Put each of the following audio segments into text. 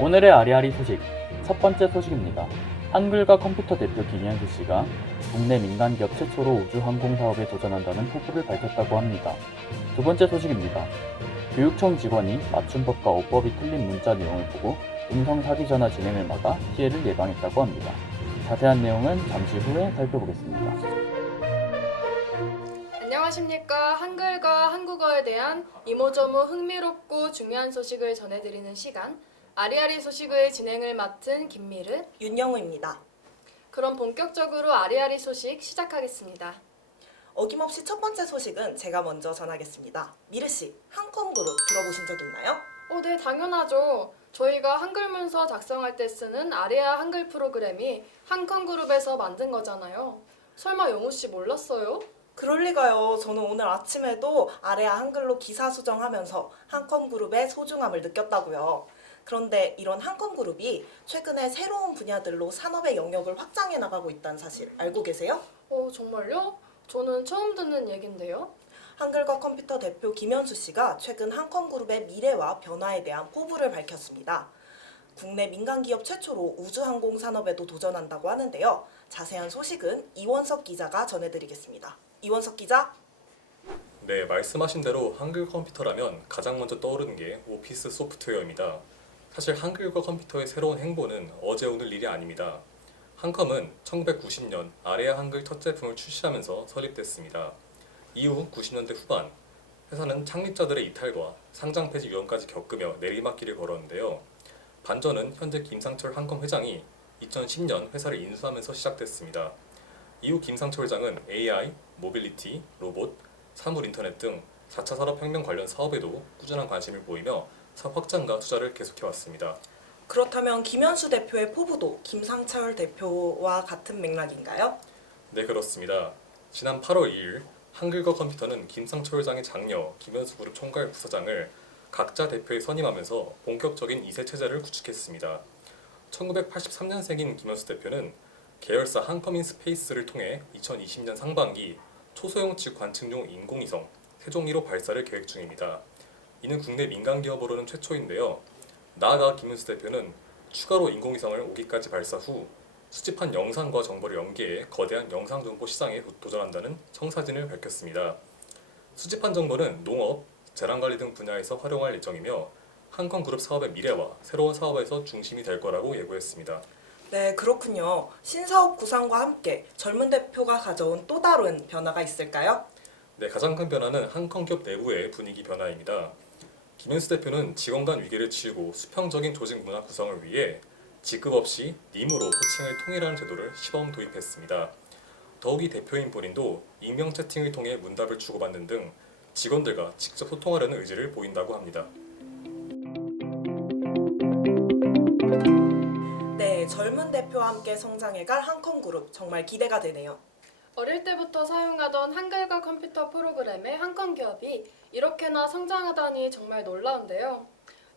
오늘의 아리아리 소식, 첫 번째 소식입니다. 한글과 컴퓨터 대표 김현수 씨가 국내 민간 기업 최초로 우주항공 사업에 도전한다는 포부를 밝혔다고 합니다. 두 번째 소식입니다. 교육청 직원이 맞춤법과 어법이 틀린 문자 내용을 보고 음성 사기 전화 진행을 막아 피해를 예방했다고 합니다. 자세한 내용은 잠시 후에 살펴보겠습니다. 안녕하십니까. 한글과 한국어에 대한 이모저모 흥미롭고 중요한 소식을 전해드리는 시간, 아리아리 소식의 진행을 맡은 김미르, 윤영우입니다. 그럼 본격적으로 아리아리 소식 시작하겠습니다. 어김없이 첫 번째 소식은 제가 먼저 전하겠습니다. 미르씨, 한컴그룹 들어보신 적 있나요? 네, 당연하죠. 저희가 한글 문서 작성할 때 쓰는 아리아 한글 프로그램이 한컴그룹에서 만든 거잖아요. 설마 영우 씨 몰랐어요? 그럴 리가요. 저는 오늘 아침에도 아레아 한글로 기사 수정하면서 한컴그룹의 소중함을 느꼈다고요. 그런데 이런 한컴그룹이 최근에 새로운 분야들로 산업의 영역을 확장해 나가고 있다는 사실 알고 계세요? 정말요? 저는 처음 듣는 얘긴데요. 한글과 컴퓨터 대표 김현수 씨가 최근 한컴그룹의 미래와 변화에 대한 포부를 밝혔습니다. 국내 민간기업 최초로 우주항공 산업에도 도전한다고 하는데요. 자세한 소식은 이원석 기자가 전해드리겠습니다. 이원석 기자. 네, 말씀하신 대로 한글 컴퓨터라면 가장 먼저 떠오르는 게 오피스 소프트웨어입니다. 사실 한글과 컴퓨터의 새로운 행보는 어제 오늘 일이 아닙니다. 한컴은 1990년 아레아 한글 첫 제품을 출시하면서 설립됐습니다. 이후 90년대 후반, 회사는 창립자들의 이탈과 상장 폐지 위험까지 겪으며 내리막길을 걸었는데요. 반전은 현재 김상철 한컴 회장이 2010년 회사를 인수하면서 시작됐습니다. 이후 김상철 회장은 AI, 모빌리티, 로봇, 사물 인터넷 등 4차 산업혁명 관련 사업에도 꾸준한 관심을 보이며 사업 확장과 투자를 계속해왔습니다. 그렇다면 김현수 대표의 포부도 김상철 대표와 같은 맥락인가요? 네, 그렇습니다. 지난 8월 2일 한글과 컴퓨터는 김상철 회장의 장녀 김현수 그룹 총괄 부사장을 각자 대표에 선임하면서 본격적인 2세 체제를 구축했습니다. 1983년생인 김현수 대표는 계열사 한컴인스페이스를 통해 2020년 상반기 초소형측 관측용 인공위성 세종 1호 발사를 계획 중입니다. 이는 국내 민간 기업으로는 최초인데요. 나아가 김현수 대표는 추가로 인공위성을 5기까지 발사 후 수집한 영상과 정보를 연계해 거대한 영상 정보 시장에 도전한다는 청사진을 밝혔습니다. 수집한 정보는 농업, 재난관리 등 분야에서 활용할 예정이며 한컴그룹 사업의 미래와 새로운 사업에서 중심이 될 거라고 예고했습니다. 네, 그렇군요. 신사업 구상과 함께 젊은 대표가 가져온 또 다른 변화가 있을까요? 네, 가장 큰 변화는 한컴기업 내부의 분위기 변화입니다. 김현수 대표는 직원 간 위기를 치우고 수평적인 조직 문화 구성을 위해 직급 없이 님으로 호칭을 통일하는 제도를 시범 도입했습니다. 더욱이 대표인 본인도 익명 채팅을 통해 문답을 주고받는 등 직원들과 직접 소통하려는 의지를 보인다고 합니다. 네, 젊은 대표와 함께 성장해갈 한컴그룹 정말 기대가 되네요. 어릴 때부터 사용하던 한글과 컴퓨터 프로그램의 한컴 기업이 이렇게나 성장하다니 정말 놀라운데요.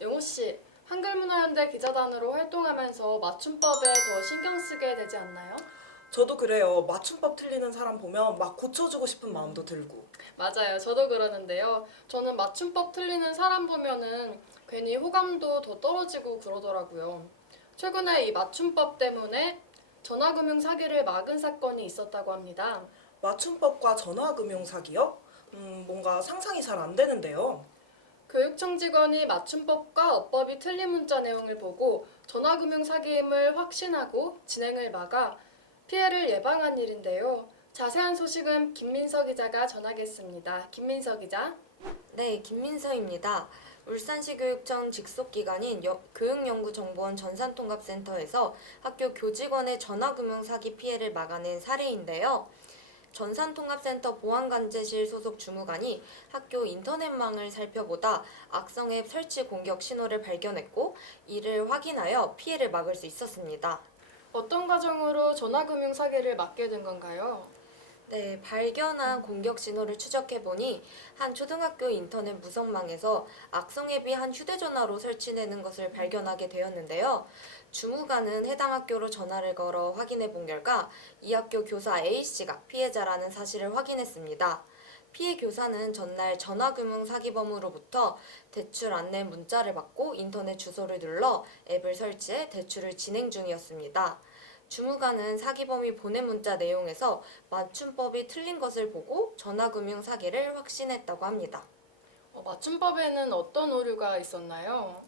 영호 씨, 한글문화연대 기자단으로 활동하면서 맞춤법에 더 신경 쓰게 되지 않나요? 저도 그래요. 맞춤법 틀리는 사람 보면 막 고쳐주고 싶은 마음도 들고. 맞아요. 저도 그러는데요. 저는 맞춤법 틀리는 사람 보면은 괜히 호감도 더 떨어지고 그러더라고요. 최근에 이 맞춤법 때문에 전화금융 사기를 막은 사건이 있었다고 합니다. 맞춤법과 전화금융 사기요? 뭔가 상상이 잘 안 되는데요. 교육청 직원이 맞춤법과 어법이 틀린 문자 내용을 보고 전화금융 사기임을 확신하고 진행을 막아 피해를 예방한 일인데요. 자세한 소식은 김민서 기자가 전하겠습니다. 김민서 기자. 네, 김민서입니다. 울산시 교육청 직속기관인 교육연구정보원 전산통합센터에서 학교 교직원의 전화금융 사기 피해를 막아낸 사례인데요. 전산통합센터 보안관제실 소속 주무관이 학교 인터넷망을 살펴보다 악성 앱 설치 공격 신호를 발견했고 이를 확인하여 피해를 막을 수 있었습니다. 어떤 과정으로 전화금융 사기를 막게 된 건가요? 네, 발견한 공격 신호를 추적해보니 한 초등학교 인터넷 무선망에서 악성 앱이 한 휴대전화로 설치되는 것을 발견하게 되었는데요. 주무관은 해당 학교로 전화를 걸어 확인해본 결과 이 학교 교사 A씨가 피해자라는 사실을 확인했습니다. 피해 교사는 전날 전화금융 사기범으로부터 대출 안내 문자를 받고 인터넷 주소를 눌러 앱을 설치해 대출을 진행 중이었습니다. 주무관은 사기범이 보낸 문자 내용에서 맞춤법이 틀린 것을 보고 전화금융 사기를 확신했다고 합니다. 맞춤법에는 어떤 오류가 있었나요?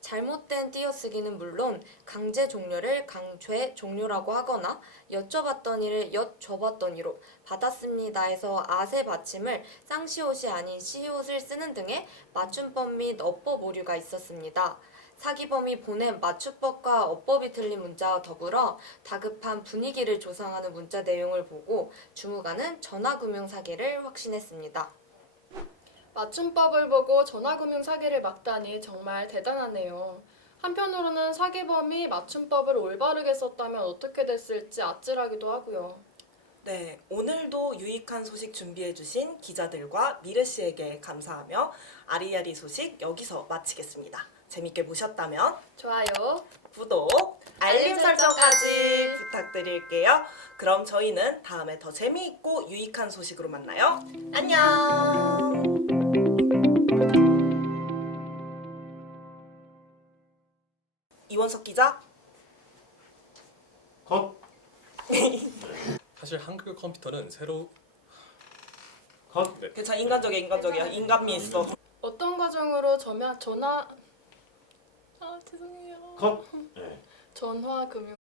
잘못된 띄어쓰기는 물론 강제 종료를 강죄 종료라고 하거나 여쭤봤더니를 엿줘봤더니로 받았습니다에서 아세 받침을 쌍시옷이 아닌 시옷을 쓰는 등의 맞춤법 및 어법 오류가 있었습니다. 사기범이 보낸 맞춤법과 어법이 틀린 문자와 더불어 다급한 분위기를 조성하는 문자 내용을 보고 주무관은 전화금융 사기를 확신했습니다. 맞춤법을 보고 전화금융 사기를 막다니 정말 대단하네요. 한편으로는 사기범이 맞춤법을 올바르게 썼다면 어떻게 됐을지 아찔하기도 하고요. 네, 오늘도 유익한 소식 준비해주신 기자들과 미래 씨에게 감사하며 아리아리 소식 여기서 마치겠습니다. 재밌게 보셨다면 좋아요. 구독, 알림 알림 설정까지 부탁드릴게요. 그럼 저희는 다음에 더 재미있고 유익한 소식으로 만나요. 안녕! 이원석 기자. 컷. 사실 한글 컴퓨터는 새로 컷. 네. 괜찮아, 인간적이야. 인간미 있어. 어떤 과정으로 전화 죄송해요. 컷. 네. 전화금융